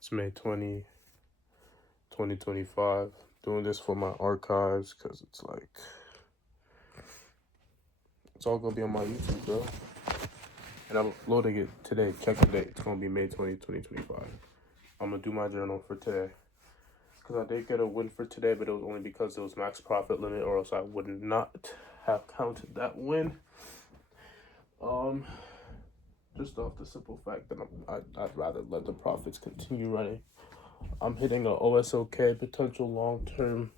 It's May 2025. Doing this for my archives because it's like, it's all going to be on my YouTube, bro. And I'm loading it today. Check the date. It's going to be May 2025. I'm going to do my journal for today. Because I did get a win for today, but it was only because it was max profit limit, or else I would not have counted that win. Just off the simple fact that I'd rather let the profits continue running. I'm hitting a OSOK potential long-term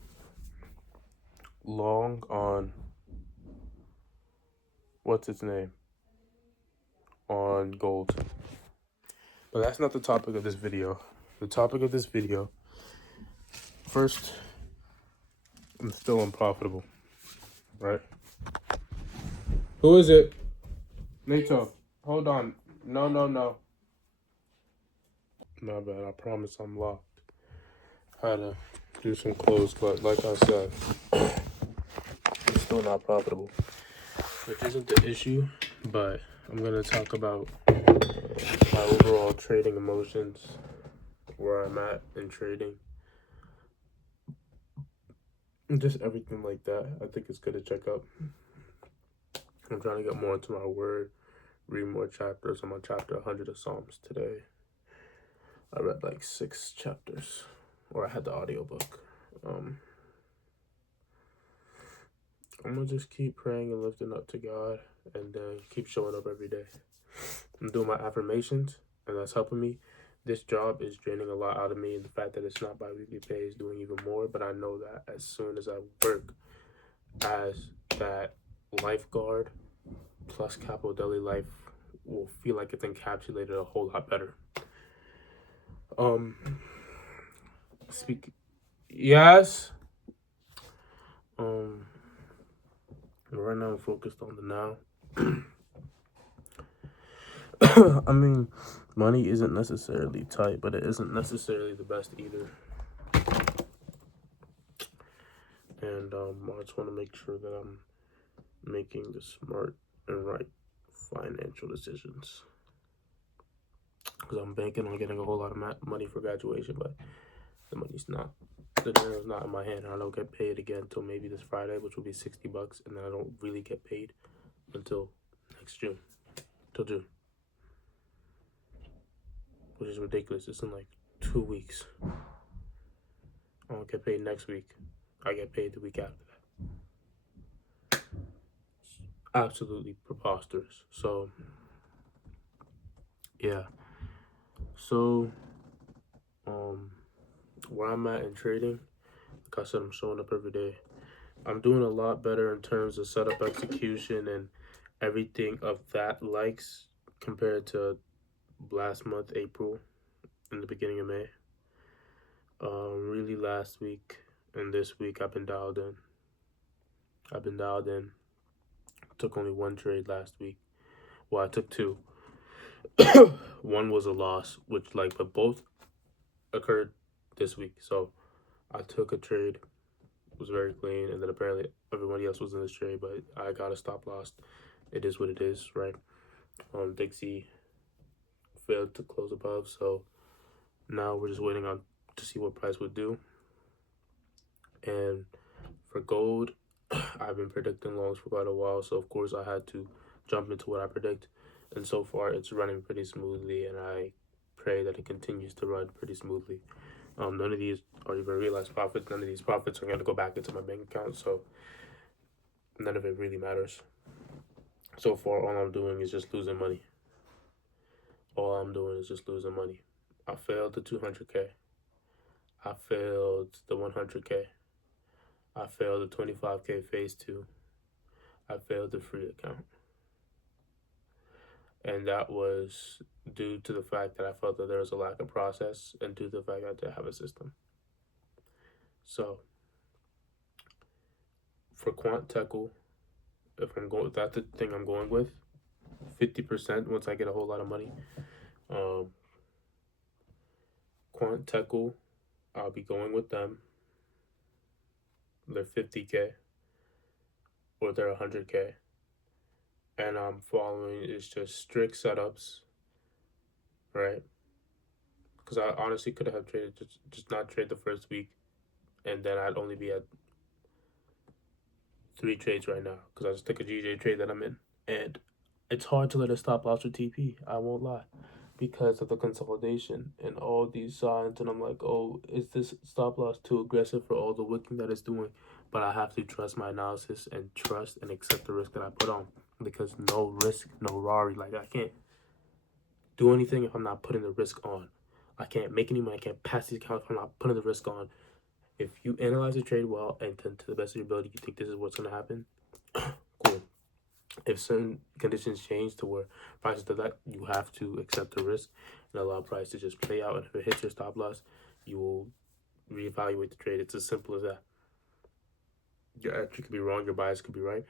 long on what's its name on gold. But that's not the topic of this video. The topic of this video, first, I'm still unprofitable, right? Who is it? Nato, hold on. No. My bad. I promise I'm locked. Had to do some clothes, but like I said, it's still not profitable, which isn't the issue. But I'm gonna talk about my overall trading emotions, where I'm at in trading, and just everything like that. I think it's good to check up. I'm trying to get more into my word, read more chapters. I'm on chapter 100 of Psalms today. I read like 6 chapters, or I had the audiobook. I'm gonna just keep praying and lifting up to God, and keep showing up every day. I'm doing my affirmations, and that's helping me. This job is draining a lot out of me, and the fact that it's not bi-weekly pay is doing even more. But I know that as soon as I work as that lifeguard plus Capital Deli Life, will feel like it's encapsulated a whole lot better. Yes. Right now I'm focused on the now. I mean, money isn't necessarily tight, but it isn't necessarily the best either. And I just want to make sure that I'm making the smart and right financial decisions. Because I'm banking on getting a whole lot of money for graduation, but the money's not. The dinner's not in my hand, and I don't get paid again until maybe this Friday, which will be $60, and then I don't really get paid until next June, till June, which is ridiculous. It's in like 2 weeks. I don't get paid next week. I get paid the week after that. It's absolutely preposterous. So, yeah. So, where I'm at in trading, like I said, I'm showing up every day. I'm doing a lot better in terms of setup execution and everything of that likes compared to last month, April, in the beginning of May. Really last week and this week I've been dialed in. Took only 1 trade last week. Well, I took 2. One was a loss, but both occurred this week. So I took a trade, was very clean, and then apparently everybody else was in this trade, but I got a stop loss. It is what it is, right? Dixie failed to close above, so now we're just waiting on to see what price would do. And for gold, I've been predicting longs for quite a while, so of course I had to jump into what I predict, and so far it's running pretty smoothly, and I pray that it continues to run pretty smoothly. None of these are even realized profits. None of these profits are going to go back into my bank account, so none of it really matters. So far, all I'm doing is just losing money. I failed the 200K. I failed the 100K. I failed the 25K phase 2. I failed the free account. And that was due to the fact that I felt that there was a lack of process, and due to the fact that I didn't have a system. So, for Quant Teckle, that's the thing I'm going with. 50% once I get a whole lot of money. Quant Teckle, I'll be going with them. They're 50K or they're 100K. And I'm following is just strict setups, right? because I honestly could have traded just not trade the first week, and then I'd only be at 3 trades right now because I just took a GJ trade that I'm in, and it's hard to let a stop loss or TP. I won't lie, because of the consolidation and all these signs, and I'm like, oh, is this stop loss too aggressive for all the wicking that it's doing? But I have to trust my analysis and trust and accept the risk that I put on, because no risk, no Rari. Like, I can't do anything if I'm not putting the risk on. I can't make any money. I can't pass these accounts if I'm not putting the risk on. If you analyze the trade well and to the best of your ability, you think this is what's going to happen, cool. If certain conditions change to where prices do that, you have to accept the risk and allow price to just play out. And if it hits your stop loss, you will reevaluate the trade. It's as simple as that. Your entry could be wrong, your bias could be right.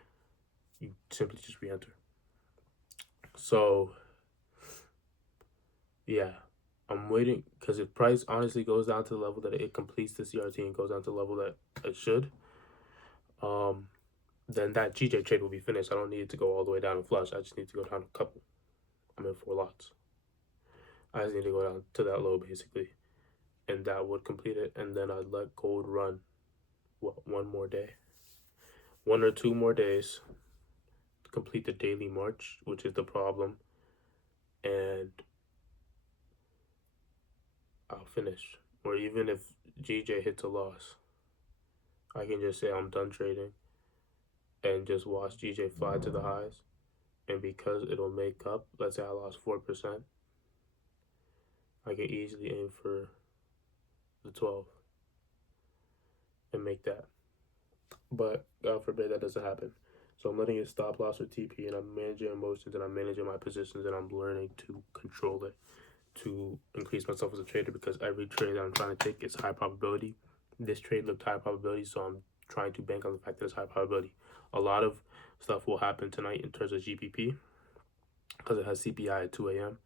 You simply just re-enter. So, yeah, I'm waiting because if price honestly goes down to the level that it completes the CRT and goes down to the level that it should, then that GJ trade will be finished. I don't need it to go all the way down to flush. I just need to go down a couple. I'm in 4 lots. I just need to go down to that low basically, and that would complete it. And then I'd let gold run, one more day, 1 or 2 more days to complete the daily march, which is the problem, and I'll finish. Or even if GJ hits a loss, I can just say I'm done trading and just watch GJ fly to the highs. And because it'll make up, let's say I lost 4%, I can easily aim for the 12 and make that. But God forbid that doesn't happen. So I'm letting it stop loss or TP, and I'm managing emotions, and I'm managing my positions, and I'm learning to control it to increase myself as a trader, because every trade that I'm trying to take is high probability. This trade looked high probability, so I'm trying to bank on the fact that it's high probability. A lot of stuff will happen tonight in terms of GPP because it has CPI at 2 a.m.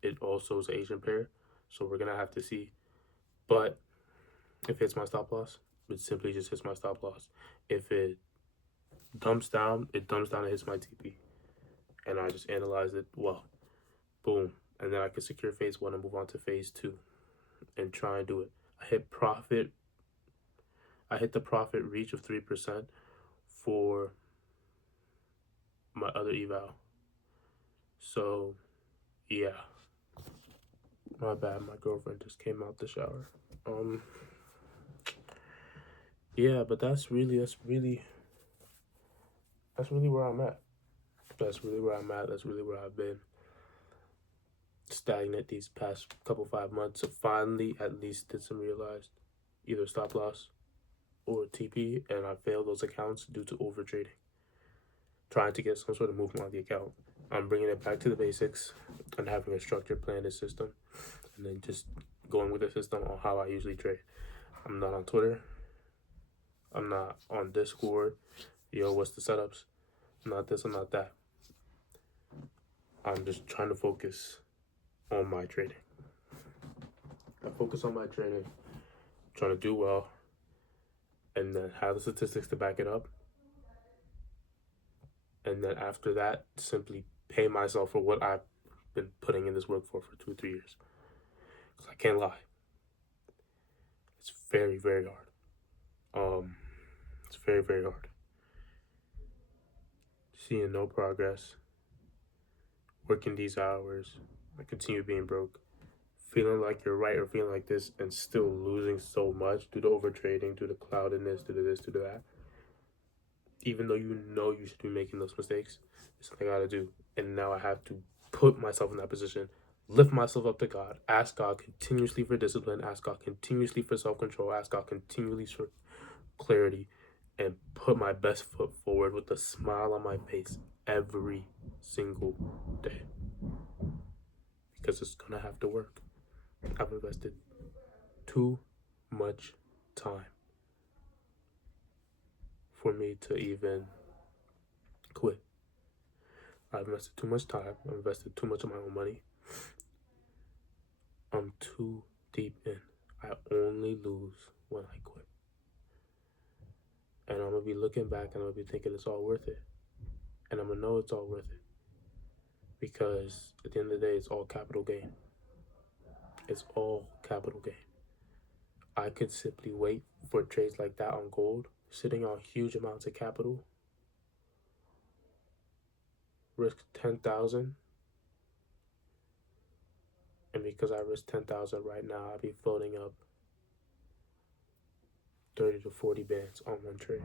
It also is Asian pair, so we're going to have to see. But if it's my stop loss, it simply just hits my stop loss. If it dumps down, it dumps down and hits my TP. And I just analyze it well. Boom. And then I can secure phase 1 and move on to phase 2 and try and do it. I hit the profit reach of 3% for my other eval. So, yeah. My bad, my girlfriend just came out the shower. Yeah, but that's really where I'm at. That's really where I'm at. That's really where I've been stagnant these past couple 5 months. So finally, at least did some realized either stop loss or TP, and I failed those accounts due to over trading. Trying to get some sort of movement on the account. I'm bringing it back to the basics and having a structured plan and system, and then just going with the system on how I usually trade. I'm not on Twitter. I'm not on Discord. Yo, what's the setups? I'm not this, I'm not that. I'm just trying to focus on my trading. I focus on my trading, trying to do well, and then have the statistics to back it up. And then after that, simply pay myself for what I've been putting in this work for 2 or 3 years. Because I can't lie. It's very, very hard. It's very, very hard. Seeing no progress, working these hours, I continue being broke, feeling like you're right or feeling like this, and still losing so much due to overtrading, due to cloudedness, due to this, due to that. Even though you know you should be making those mistakes, it's something I gotta do. And now I have to put myself in that position, lift myself up to God, ask God continuously for discipline, ask God continuously for self-control, ask God continuously for clarity, and put my best foot forward with a smile on my face every single day. Because it's gonna have to work. I've invested too much time for me to even quit. I've invested too much time. I've invested too much of my own money. I'm too deep in. I only lose when I quit. And I'm going to be looking back and I'm going to be thinking it's all worth it. And I'm going to know it's all worth it. Because at the end of the day, it's all capital gain. It's all capital gain. I could simply wait for trades like that on gold, sitting on huge amounts of capital, risk 10,000, and because I risk 10,000 right now, I'd be floating up 30 to 40 bands on one trade,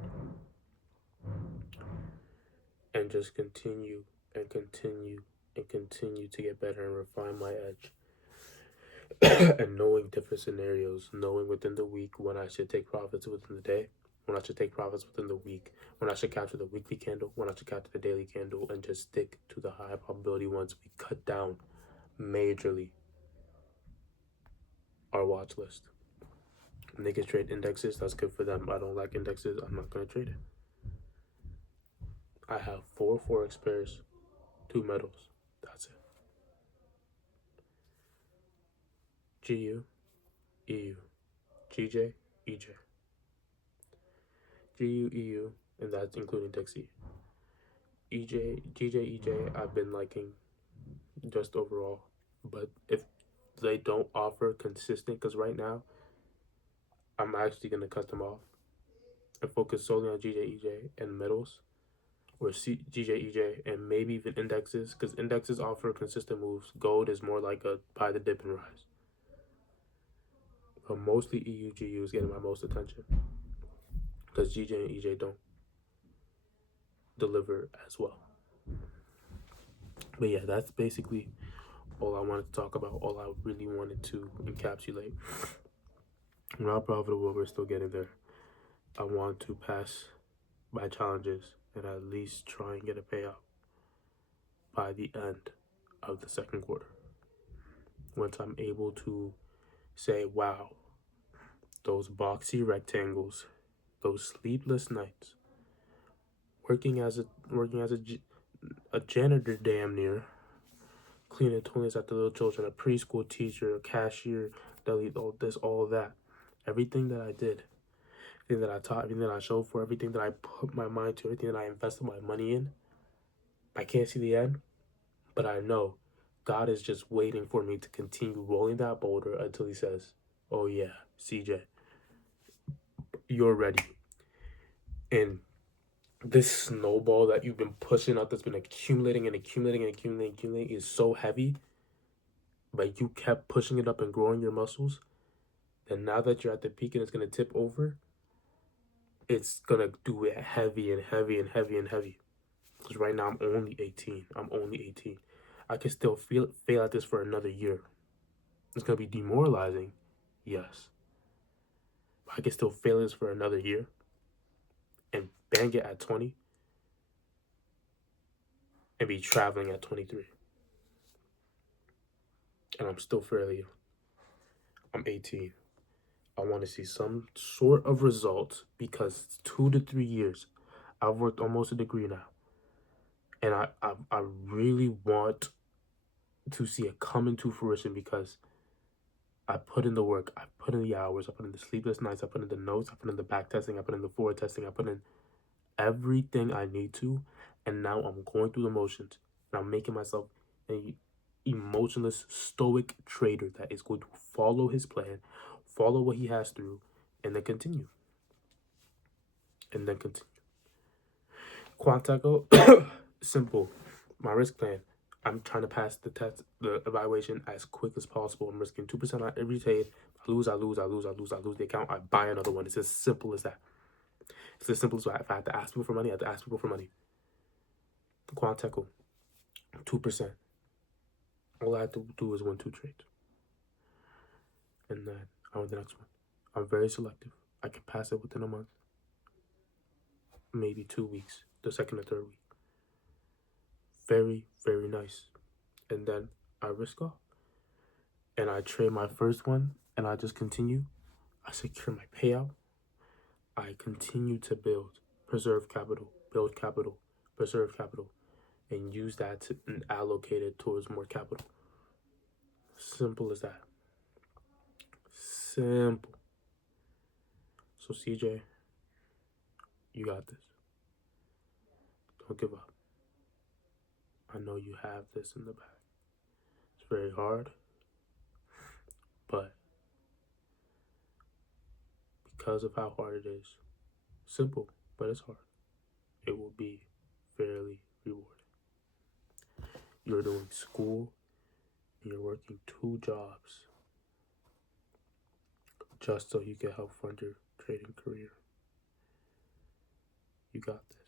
and just continue and continue and continue to get better and refine my edge. And knowing different scenarios, knowing within the week when I should take profits within the day, when I should take profits within the week, when I should capture the weekly candle, when I should capture the daily candle, and just stick to the high probability ones. We cut down majorly our watch list. And they can trade indexes, that's good for them. I don't like indexes, I'm not going to trade it. I have 4 forex pairs, 2 metals, that's it. GU, EU, GJ, EJ. GU, EU, and that's including Dixie. GJ, EJ, I've been liking just overall. But if they don't offer consistent, because right now, I'm actually going to cut them off and focus solely on GJ, EJ, and metals, or GJ, EJ, and maybe even indexes, because indexes offer consistent moves. Gold is more like a buy the dip and rise. But mostly EU, GU is getting my most attention, because GJ and EJ don't deliver as well. But yeah, that's basically all I wanted to talk about, all I really wanted to encapsulate. We're not profitable, we're still getting there. I want to pass my challenges and at least try and get a payout by the end of the second quarter. Once I'm able to say, wow, those boxy rectangles, those sleepless nights, working as a janitor damn near, cleaning toilets after little children, a preschool teacher, a cashier, deli, all this, all of that. Everything that I did, everything that I taught, everything that I showed for, everything that I put my mind to, everything that I invested my money in, I can't see the end, but I know God is just waiting for me to continue rolling that boulder until he says, oh yeah, CJ, you're ready. And this snowball that you've been pushing out, that's been accumulating and accumulating and accumulating and accumulating, is so heavy, but you kept pushing it up and growing your muscles, and now that you're at the peak and it's going to tip over, it's going to do it heavy and heavy and heavy and heavy. Because right now I'm only 18. I can still fail at this for another year. It's going to be demoralizing, yes. But I can still fail this for another year and bang it at 20 and be traveling at 23. And I'm still fairly young. I'm 18. I want to see some sort of results because it's 2 to 3 years. I've worked almost a degree now. And I really want to see it come into fruition because I put in the work, I put in the hours, I put in the sleepless nights, I put in the notes, I put in the back testing, I put in the forward testing, I put in everything I need to, and now I'm going through the motions, and I'm making myself a emotionless, stoic trader that is going to follow his plan, follow what he has through, and then continue. Quantico, simple. My risk plan, I'm trying to pass the test, the evaluation as quick as possible. I'm risking 2% on every trade. I lose the account. I buy another one. It's as simple as that. It's as simple as that. If I have to ask people for money, I have to ask people for money. Quantico, 2%. All I have to do is win 2 trades. And then I win the next one. I'm very selective. I can pass it within a month. Maybe 2 weeks. The second or third week. Very, very nice. And then I risk off. And I trade my first one. And I just continue. I secure my payout. I continue to build. Preserve capital. Build capital. Preserve capital. And use that to allocate it towards more capital. Simple as that. Simple. So CJ, you got this. Don't give up. I know you have this in the bag. It's very hard. But because of how hard it is, simple, but it's hard, it will be fairly rewarding. You're doing school and you're working 2 jobs just so you can help fund your trading career. You got this.